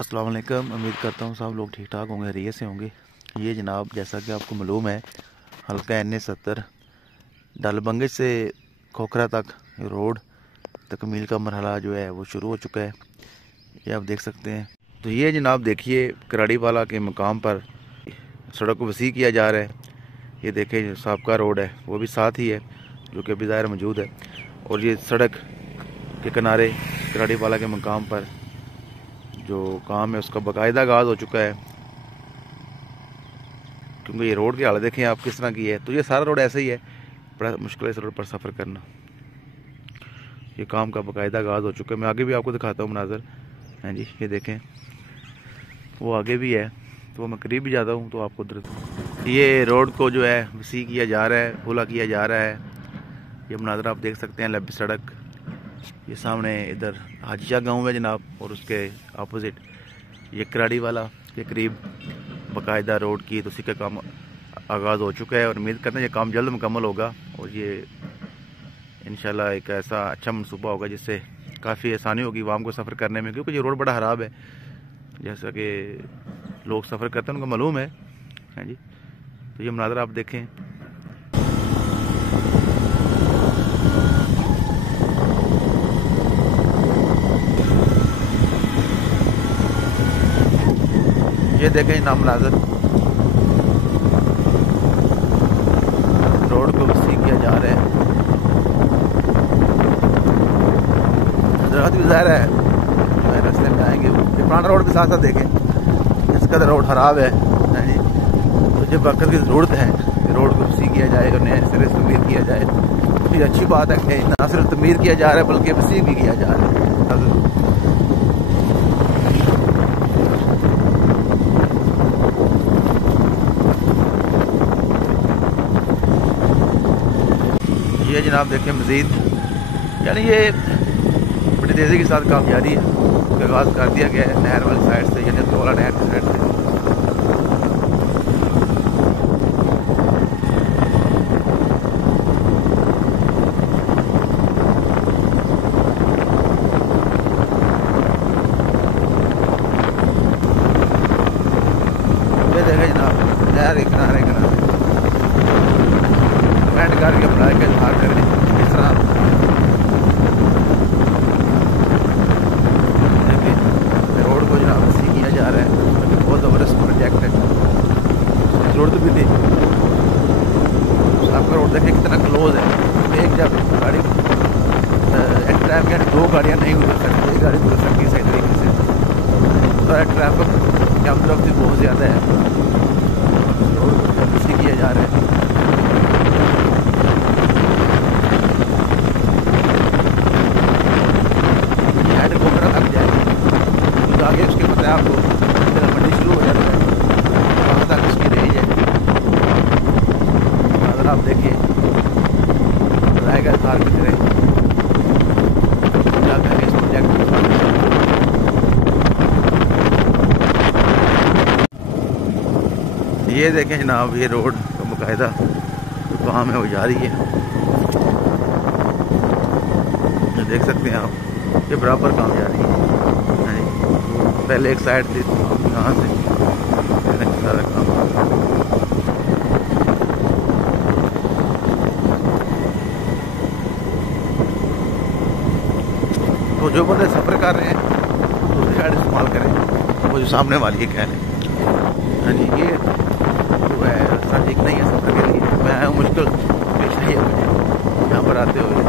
अस्सलाम वालेकुम। उम्मीद करता हूँ सब लोग ठीक ठाक होंगे, खैरियत से होंगे। ये जनाब, जैसा कि आपको मालूम है, हल्का NA-70 डालबंगज से खोखरा तक रोड तकमील का मरहला जो है वो शुरू हो चुका है। ये आप देख सकते हैं। तो ये जनाब देखिए, कराड़ीवाला के मकाम पर सड़क को वसी किया जा रहा है। ये देखें, जो साबका रोड है वो भी साथ ही है, जो कि अभी ज़ाहिर मौजूद है। और ये सड़क के किनारे कराड़ीवाला के मकाम पर जो काम है उसका बाकायदा आगाज़ हो चुका है, क्योंकि ये रोड की हालत देखें आप किस तरह की है। तो ये सारा रोड ऐसा ही है, बड़ा मुश्किल है इस रोड पर सफ़र करना। ये काम का बाकायदा आगाज़ हो चुका है। मैं आगे भी आपको दिखाता हूँ मनाज़र। हाँ जी, ये देखें, वो आगे भी है। तो मैं करीब भी जाता हूँ तो आपको ये रोड को जो है वसी किया जा रहा है, खुला किया जा रहा है। ये मनाज़र आप देख सकते हैं, लंबी सड़क। ये सामने इधर हाजिया गांव है जनाब, और उसके अपोजिट ये कराड़ीवाला के करीब बाकायदा रोड की तो उसी का काम आगाज़ हो चुका है। और उम्मीद करते हैं ये काम जल्द मुकम्मल होगा, और ये इंशाल्लाह एक ऐसा अच्छा मनसूबा होगा जिससे काफ़ी आसानी होगी आवाम को सफ़र करने में, क्योंकि ये रोड बड़ा ख़राब है। जैसा कि लोग सफ़र करते हैं उनको मालूम है। हाँ जी, तो ये मनाज़र आप देखें। ये देखें ना मनाज़र, रोड को वसी किया जा रहा है। भी ज़ाहिर है रास्ते में आएंगे, ये पुराना रोड भी साथ साथ देखें, इसका तो रोड खराब है। जी, तो जब वक्त की ज़रूरत है कि रोड को वसी किया जाए और नए सिरे से तमीर किया जाए, तो ये अच्छी बात है कि ना सिर्फ तमीर किया जा रहा है बल्कि वसी भी किया जा रहा है। ये जनाब देखें मज़ीद, यानी ये बड़ी तेज़ी के साथ काम जारी है। आगाज़ कर दिया गया है नहर वाली साइड से, यानी तोला नहर की साइड से। ये देखें जनाब, नहर के किनारे किनारे बैंड करके बुला के धार कर इस तरह रोड को जनाब वसी किया जा रहा है। बहुत ज़बरदस्त प्रोजेक्ट है, जरूरत भी थी। आपका रोड देखें कितना क्लोज है। एक जब गाड़ी एक टाइम के दो गाड़ियाँ नहीं गुजर सकती, एक गाड़ी गुजर सकती है सही तरीके से। तो ट्रैफिक जाम भी बहुत ज़्यादा है। रोड को वसी किया जा रहा है। आगे उसके पता है आपको मंडी शुरू हो जाता है, वहाँ तक उसकी रेंज है। अगर आप देखिए रहेगा थार की तरह क्या करेंगे इस प्रोजेक्ट को। ये देखें जनाब, ये रोड का बाकायदा काम है वो जारी है। ये देख सकते हैं आप, ये बराबर काम जारी है। पहले एक साइड थी, यहाँ से सारा काम। तो जो बंदे सफ़र कर रहे हैं दूसरी साइड इस्तेमाल करें, वो जो सामने वाली है कह लें। हाँ जी, ये जो है रास्ता ठीक नहीं है सफ़र के लिए। मैं मुश्किल पेश नहीं है मुझे यहाँ पर आते हुए।